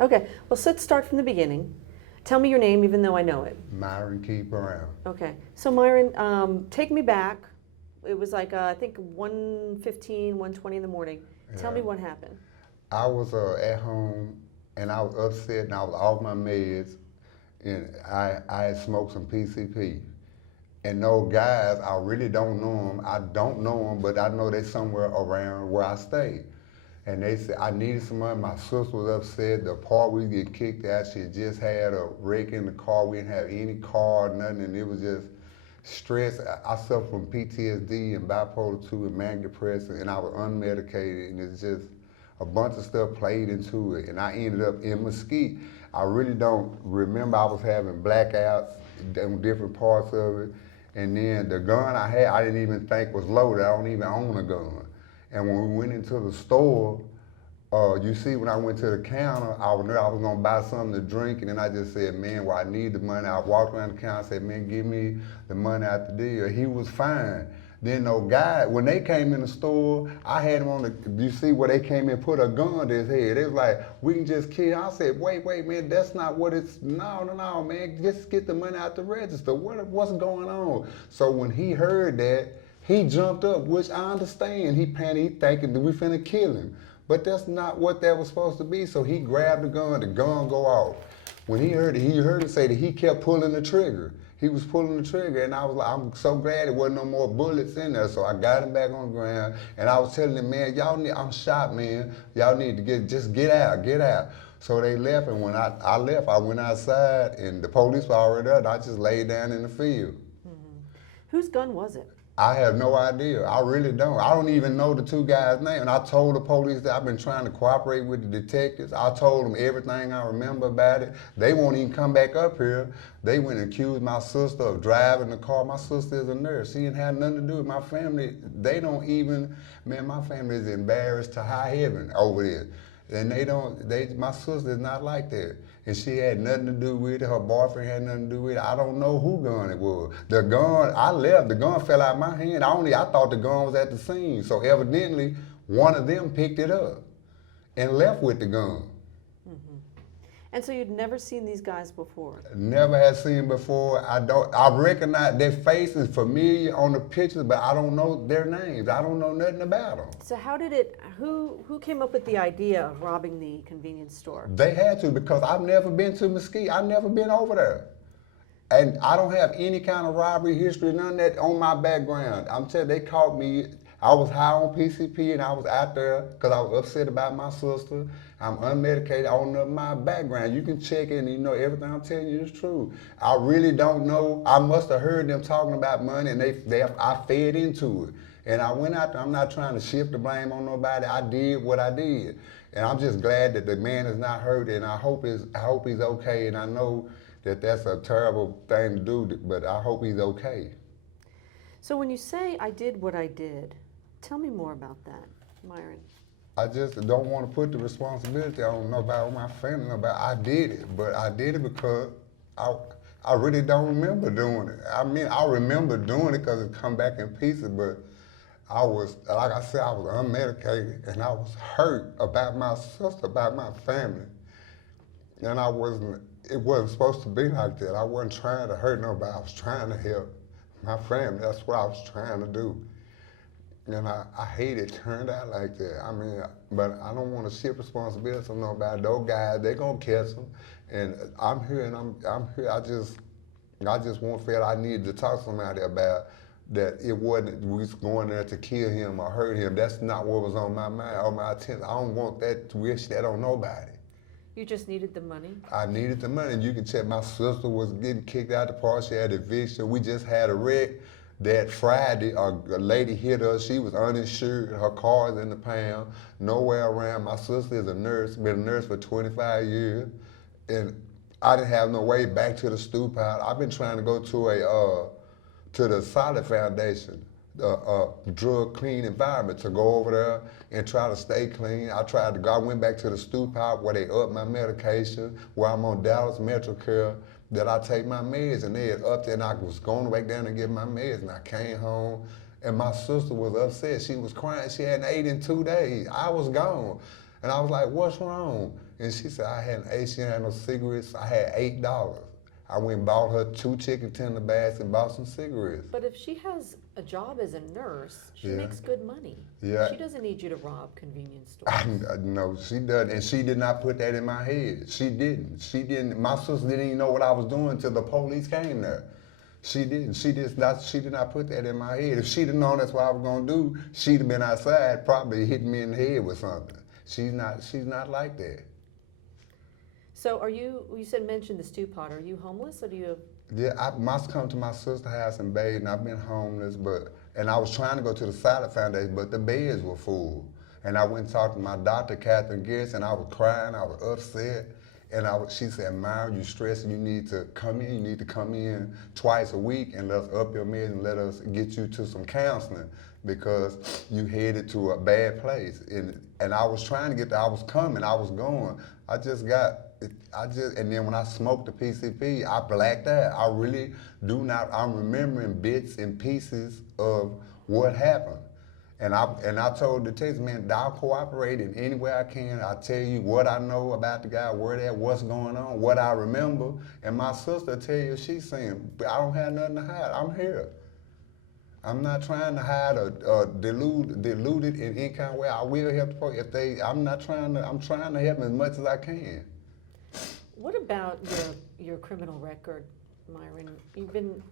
Okay, well, let's start from the beginning. Tell me your name, even though I know it. Myron Keep Brown. Okay, so Myron, take me back. It was like, I think 1:15, 1:20 in the morning. Tell me Yeah. what happened. I was at home and I was upset and I was off my meds and I had smoked some PCP. And those guys, I really don't know them. I don't know them, but I know they somewhere around where I stay. And they said I needed some money. My sister was upset. The part we get kicked out, she just had a wreck in the car. We didn't have any car, nothing, and it was just stress. I suffer from PTSD and bipolar 2 and manic depression, and I was unmedicated, and it's just a bunch of stuff played into it. And I ended up in Mesquite. I really don't remember. I was having blackouts on different parts of it. And then the gun I had, I didn't even think was loaded. I don't even own a gun. And when we went into the store, you see, when I went to the counter, I was gonna buy something to drink, and then I just said, man, well, I need the money. I walked around the counter and said, man, give me the money out the deal. He was fine. Then no guy, when they came in the store, I had him on the, you see where they came in and put a gun to his head. They was like, we can just kill. I said, wait, man, that's not what it's, no, man, just get the money out the register. What's going on? So when he heard that, he jumped up, which I understand. He panicked, thinking that we finna kill him. But that's not what that was supposed to be. So he grabbed the gun go off. When he heard it say that he kept pulling the trigger. He was pulling the trigger, and I was like, I'm so glad there wasn't no more bullets in there. So I got him back on the ground, and I was telling him, man, I'm shot, man. Y'all need to get out. So they left, and when I left, I went outside, and the police were already there, and I just laid down in the field. Mm-hmm. Whose gun was it? I have no idea. I really don't. I don't even know the two guys' name. And I told the police that I've been trying to cooperate with the detectives. I told them everything I remember about it. They won't even come back up here. They went and accused my sister of driving the car. My sister is a nurse. She didn't have nothing to do with my family. They don't even, man, my family is embarrassed to high heaven over this. And my sister is not like that. And she had nothing to do with it. Her boyfriend had nothing to do with it. I don't know who gun it was. The gun, I left, the gun fell out of my hand. I thought the gun was at the scene. So evidently, one of them picked it up and left with the gun. Mm-hmm. And so you'd never seen these guys before? Never had seen before. I recognize their faces familiar on the pictures, but I don't know their names. I don't know nothing about them. So who came up with the idea of robbing the convenience store? They had to, because I've never been to Mesquite. I've never been over there. And I don't have any kind of robbery history, none of that on my background. I'm telling you, they caught me. I was high on PCP and I was out there because I was upset about my sister. I'm unmedicated on my background. You can check it and you know everything I'm telling you is true. I really don't know. I must have heard them talking about money and I fed into it. And I went out there. I'm not trying to shift the blame on nobody. I did what I did. And I'm just glad that the man is not hurt, and I hope he's okay. And I know that that's a terrible thing to do, but I hope he's okay. So when you say I did what I did, tell me more about that, Myron. I just don't want to put the responsibility on nobody, on my family, I did it, but I did it because I really don't remember doing it. I mean, I remember doing it because it come back in pieces, but I was, like I said, I was unmedicated and I was hurt about my sister, about my family. And it wasn't supposed to be like that. I wasn't trying to hurt nobody. I was trying to help my family. That's what I was trying to do. And I hate it turned out like that. I mean, but I don't want to shift responsibility on nobody. Those guys, they're going to catch them. And I'm here and I'm here. I just felt I needed to talk to somebody about that. It wasn't we was going there to kill him or hurt him. That's not what was on my mind, on my attention. I don't want that to wish that on nobody. You just needed the money? I needed the money. And you can check, my sister was getting kicked out the park. She had eviction. We just had a wreck that Friday. A lady hit us. She was uninsured. Her car's in the pound. Nowhere around. My sister is a nurse, been a nurse for 25 years. And I didn't have no way back to the stoop house. I've been trying to go to the Solid Foundation, drug clean environment, to go over there and try to stay clean. I went back to the stoop house where they upped my medication, where I'm on Dallas Metro Care, that I take my meds, and they had upped it, and I was going back down to get my meds, and I came home, and my sister was upset. She was crying. She hadn't ate in 2 days. I was gone. And I was like, what's wrong? And she said, I had she didn't have no cigarettes. I had $8. I went and bought her 2 chicken tender bags and bought some cigarettes. But if she has a job as a nurse, she Yeah. makes good money. Yeah. She doesn't need you to rob convenience I stores. no, she doesn't, and she did not put that in my head. She didn't. She didn't. My sister didn't even know what I was doing until the police came there. She didn't. She did not. She did not put that in my head. If she'd have known that's what I was gonna do, she'd have been outside, probably hitting me in the head with something. She's not. She's not like that. So you mentioned the stew pot. Are you homeless or do you have? Yeah, I must come to my sister's house and bathe, and I've been homeless, and I was trying to go to the Silent Foundation, but the beds were full. And I went and talked to my doctor, Catherine Getz, and I was crying, I was upset. And she said, Myron, you stressed, you need to come in. You need to come in twice a week and let us up your meds and let us get you to some counseling because you headed to a bad place. And I was trying to get there. I was coming. I was going. And then when I smoked the PCP, I blacked out. I really do not. I'm remembering bits and pieces of what happened. And I told the text, man, I'll cooperate in any way I can. I'll tell you what I know about the guy, where that, what's going on, what I remember. And my sister tell you, she's saying, I don't have nothing to hide. I'm here. I'm not trying to hide or delude it in any kind of way. I will help the folks I'm trying to help them as much as I can. What about your criminal record, Myron? You've been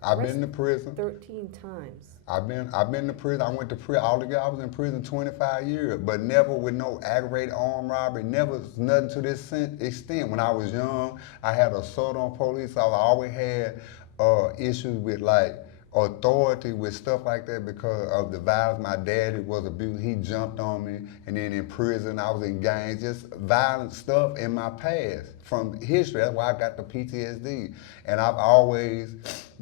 I've been to prison 13 times. I've been to prison. I went to prison altogether. I was in prison 25 years, but never with no aggravated armed robbery. Never nothing to this extent. When I was young, I had assault on police. I always had issues with like authority with stuff like that because of the violence. My daddy was abused. He jumped on me, and then in prison I was in gangs. Just violent stuff in my past from history. That's why I got the PTSD, and I've always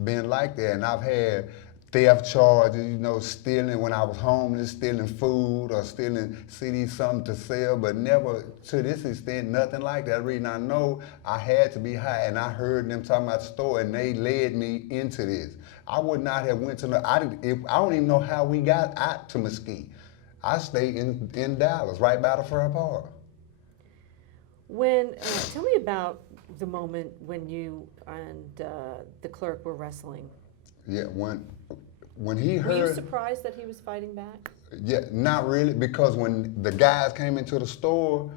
been like that. And I've had theft charges, stealing when I was homeless, stealing food or stealing CDs, something to sell, but never to this extent, nothing like that. The reason I know I had to be high, and I heard them talking about the store, and they led me into this. I would not have went to I don't even know how we got out to Mesquite. I stayed in Dallas, right by the Fair Park. Tell me about the moment when you and the clerk were wrestling. Yeah, when he heard. Were you surprised that he was fighting back? Yeah, not really, because when the guys came into the store,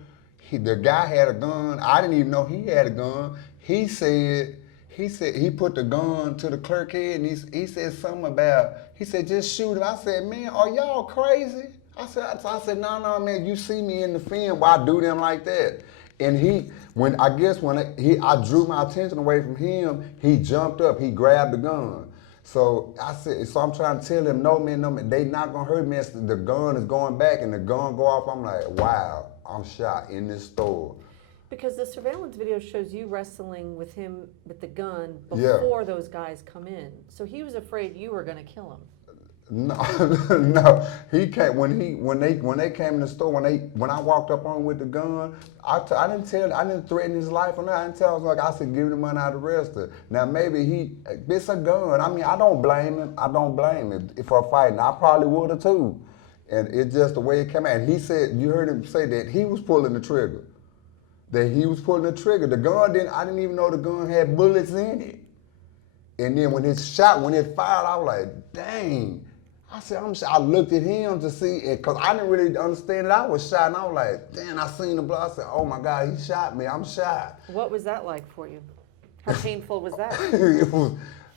the guy had a gun. I didn't even know he had a gun. He said he put the gun to the clerk head, and he said something about, he said, just shoot him. I said, man, are y'all crazy? I said, no, man, you see me in the film, why do them like that? And I drew my attention away from him, he jumped up, he grabbed the gun. So I'm trying to tell him, no, man, they not gonna hurt me. The gun is going back and the gun go off. I'm like, wow, I'm shot in this store. Because the surveillance video shows you wrestling with him with the gun before those guys come in. So he was afraid you were gonna kill him. No, no. He came when they came in the store. When I walked up on him with the gun, I didn't threaten his life or nothing. I didn't tell him, I said, give him the money, I'd arrest her. Now maybe it's a gun. I mean, I don't blame him. For fighting. I probably would have too. And it's just the way it came out. And he said, you heard him say that he was pulling the trigger. The gun I didn't even know the gun had bullets in it. And then when it fired, I was like, dang. I said, I looked at him to see it, because I didn't really understand it. I was shot, and I was like, damn, I seen the blood. I said, oh my God, he shot me, I'm shot. What was that like for you? How painful was that?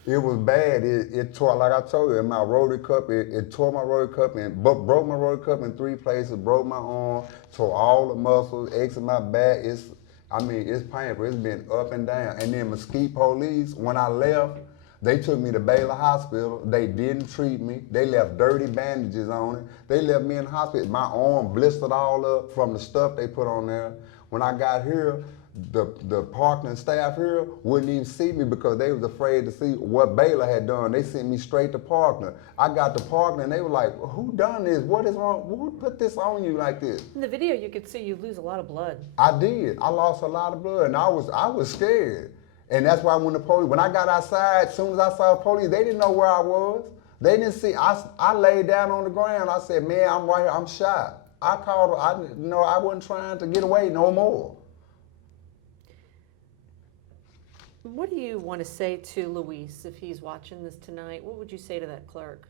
It was bad. It tore, like I told you, in my rotary cup, it tore my rotary cup and broke my rotary cup in 3 places, broke my arm, tore all the muscles, exited my back. It's painful. It's been up and down. And then Mesquite police, when I left, they took me to Baylor Hospital. They didn't treat me. They left dirty bandages on it. They left me in the hospital. My arm blistered all up from the stuff they put on there. When I got here, the Parkland staff here wouldn't even see me because they was afraid to see what Baylor had done. They sent me straight to Parkland. I got to Parkland, and they were like, who done this? What is wrong? Who put this on you like this? In the video, you could see you lose a lot of blood. I did. I lost a lot of blood, and I was scared. And that's why when I got outside, as soon as I saw the police, they didn't know where I was. They didn't see. I laid down on the ground. I said, man, I'm right here. I'm shot. I called her. I wasn't trying to get away no more. What do you want to say to Luis if he's watching this tonight? What would you say to that clerk?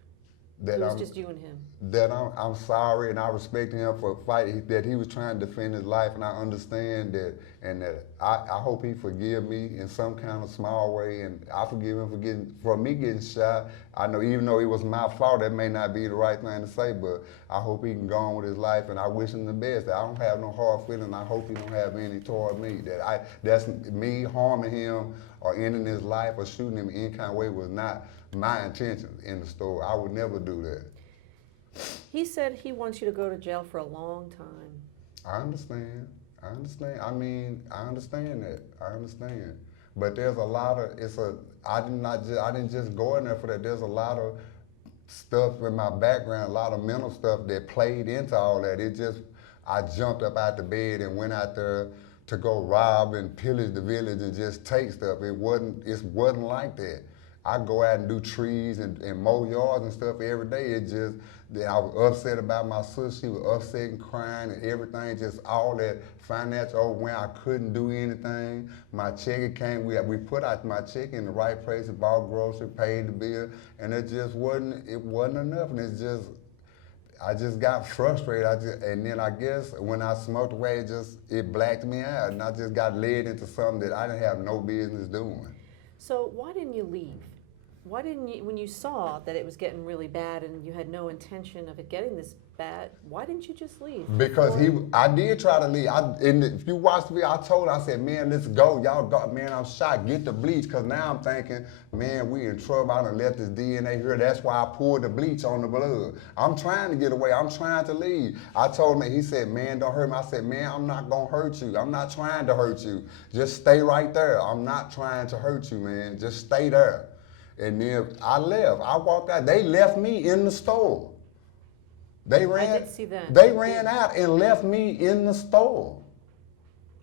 It was just you and him. That I'm sorry, and I respect him for fighting, that he was trying to defend his life, and I understand that, and that I hope he forgive me in some kind of small way, and I forgive him for me getting shot. I know even though it was my fault, that may not be the right thing to say, but I hope he can go on with his life, and I wish him the best. I don't have no hard feelings. I hope he don't have any toward me. That's me harming him or ending his life or shooting him in any kind of way was not my intention in the store. I would never do that. He said he wants you to go to jail for a long time. I understand. I mean, I understand that. I understand. But there's a lot of, I didn't just go in there for that. There's a lot of stuff in my background, a lot of mental stuff that played into all that. I jumped up out the bed and went out there to go rob and pillage the village and just take stuff. It wasn't like that. I go out and do trees and mow yards and stuff every day. I was upset about my sister. She was upset and crying and everything, just all that financial overwhelm. I couldn't do anything. My check came, we put out my check in the right place, bought groceries, paid the bill, and it wasn't enough. And I just got frustrated. And then I guess when I smoked away, it blacked me out. And I just got led into something that I didn't have no business doing. So why didn't you leave? Why didn't you, when you saw that it was getting really bad and you had no intention of it getting this bad, why didn't you just leave? Because I did try to leave. If you watched the video, I told her, I said, man, let's go. Y'all got, man, I'm shot. Get the bleach. Because now I'm thinking, man, we in trouble. I done left this DNA here. That's why I poured the bleach on the blood. I'm trying to get away. I'm trying to leave. I told him, he said, man, don't hurt me. I said, man, I'm not going to hurt you. I'm not trying to hurt you. Just stay right there. I'm not trying to hurt you, man. Just stay there. And then I left. I walked out. They left me in the store. I did see that. They ran out and left me in the store.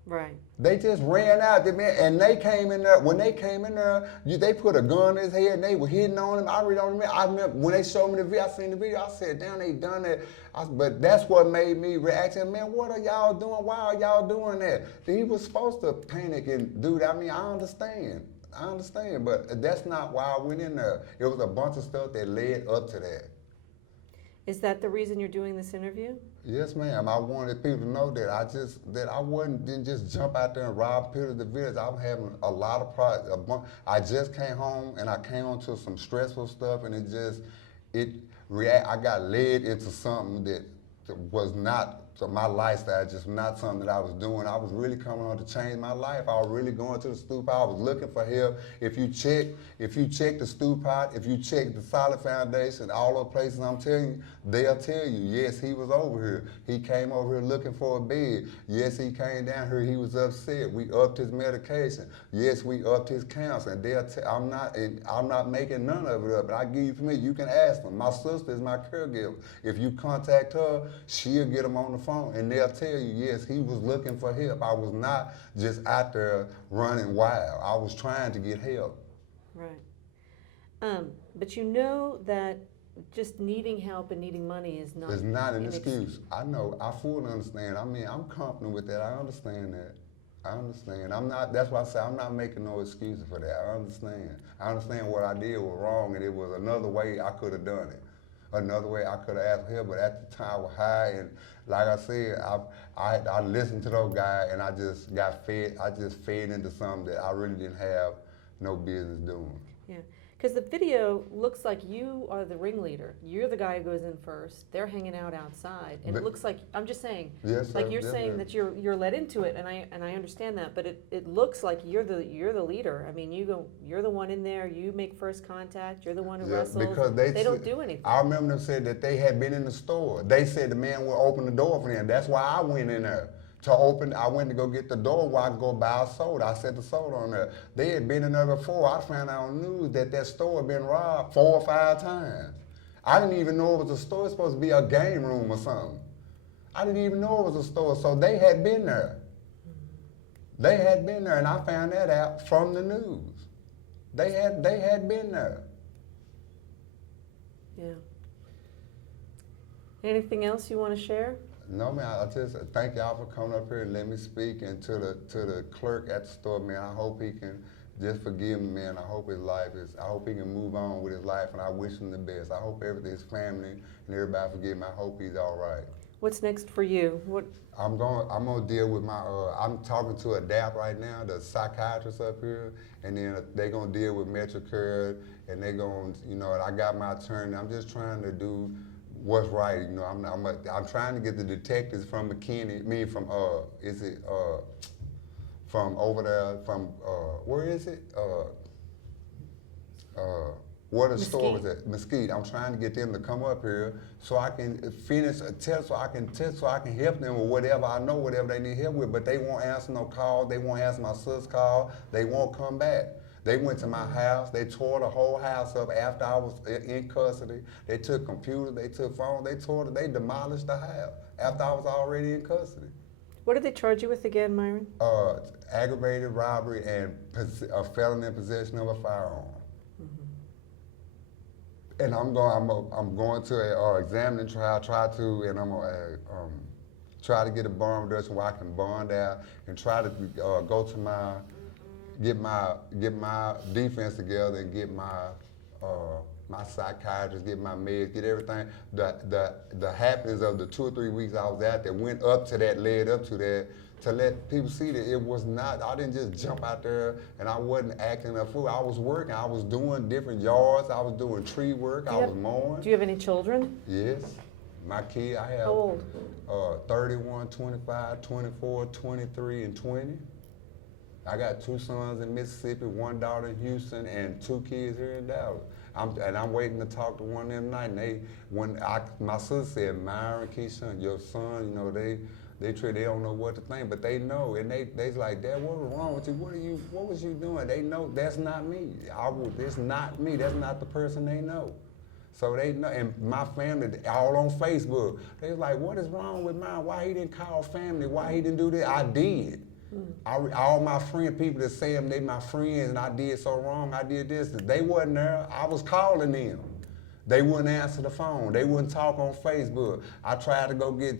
Right. They just ran out, and they came in there. When they came in there, they put a gun in his head, and they were hitting on him. I really don't remember. I remember when they showed me the video, I seen the video, I said, damn, they done that. But that's what made me react. Man, what are y'all doing? Why are y'all doing that? He was supposed to panic and do that. I mean, I understand, but that's not why I went in there. It was a bunch of stuff that led up to that. Is that the reason you're doing this interview? Yes, ma'am. I wanted people to know that didn't just jump out there and rob people of the village. I was having a lot of problems. I just came home and I came onto some stressful stuff, and I got led into something that was not my lifestyle, just not something that I was doing. I was really coming on to change my life. I was really going to the stew pot. I was looking for help. If you check the stew pot, if you check the Solid Foundation, all those places I'm telling you, they'll tell you, yes, he was over here. He came over here looking for a bed. Yes, he came down here. He was upset. We upped his medication. Yes, we upped his counseling. I'm not making none of it up. And I give you permission. You can ask them. My sister is my caregiver. If you contact her, she'll get them on the phone, and they'll tell you, yes, he was looking for help. I was not just out there running wild. I was trying to get help. Right. But you know that just needing help and needing money is not... It's not an excuse. I know. I fully understand. I mean, I'm confident with that. I understand that. I understand. That's why I say I'm not making no excuses for that. I understand. I understand what I did was wrong, and it was another way I could have done it. Another way I could have asked for help, but at the time I was high, and like I said, I listened to those guys, and I just got fed. I just fed into something that I really didn't have no business doing. Yeah, because the video looks like you are the ringleader. You're the guy who goes in first. They're hanging out outside, and it looks like, I'm just saying, yes, like you're saying that you're led into it, and I understand that, but it looks like you're the leader. I mean, you're the one in there. You make first contact. You're the one who wrestles. Because they don't do anything. I remember them said that they had been in the store. They said the man would open the door for them. That's why I went in there. I went to go get the door where I could go buy a soda. I set the soda on there. They had been in there before. I found out on the news that store had been robbed 4 or 5 times. I didn't even know it was a store. It's supposed to be a game room or something. I didn't even know it was a store. So they had been there. They had been there, and I found that out from the news. They had been there. Yeah. Anything else you want to share? No, man, I just thank y'all for coming up here and let me speak. And to the clerk at the store, man, I hope he can just forgive me, man. I hope I hope he can move on with his life, and I wish him the best. I hope his family and everybody forgive him. I hope he's all right. What's next for you? What? I'm gonna deal with my, I'm talking to ADAPT right now, the psychiatrist up here, and then they gonna deal with MetroCare, and they gonna, you know, and I got my attorney. I'm just trying to do what's right, you know. I'm trying to get the detectives from McKinney, from over there, where is it? Where the store was at, Mesquite. I'm trying to get them to come up here so I can finish a test, so I can help them with whatever I know, whatever they need help with. But they won't answer no calls. They won't answer my sister's call. They won't come back. They went to my house. They tore the whole house up after I was in custody. They took computers. They took phones. They demolished the house after I was already in custody. What did they charge you with again, Myron? Aggravated robbery and a felon in possession of a firearm. And I'm going to a examining trial, and I'm gonna try to get a bond reduction where I can bond out and try to go to get my defense together and get my psychiatrist, get my meds, get everything. The happenings of the 2 or 3 weeks I was out there went up to that, led up to that, to let people see that it was not, I didn't just jump out there and I wasn't acting a fool. I was working, I was doing different yards, I was doing tree work, I was mowing. Do you have any children? Yes. My kid, I have How old? 31, 25, 24, 23, and 20. I got 2 sons in Mississippi, 1 daughter in Houston, and 2 kids here in Dallas. I'm waiting to talk to one of them tonight. And my sister said, Myron, Keyshawn, your son, you know, they don't know what to think, but they know, and they's like, Dad, what was wrong with you? What was you doing? They know that's not me. That's not me. That's not the person they know. So they know, and my family, all on Facebook, they was like, what is wrong with mine? Why he didn't call family? Why he didn't do this? I did. All my people that say they my friends and I did so wrong, I did this. They wasn't there. I was calling them. They wouldn't answer the phone. They wouldn't talk on Facebook. I tried to go get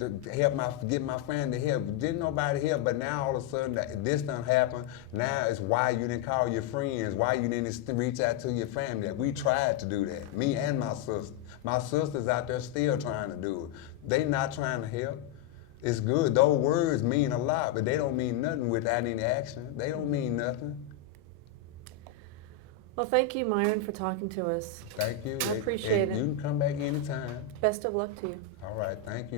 my family help. Didn't nobody help, but now all of a sudden this done happened. Now it's why you didn't call your friends, why you didn't reach out to your family. We tried to do that, me and my sister. My sister's out there still trying to do it. They not trying to help. It's good. Those words mean a lot, but they don't mean nothing without any action. They don't mean nothing. Well, thank you, Myron, for talking to us. Thank you. I appreciate it. You can come back anytime. Best of luck to you. All right, thank you.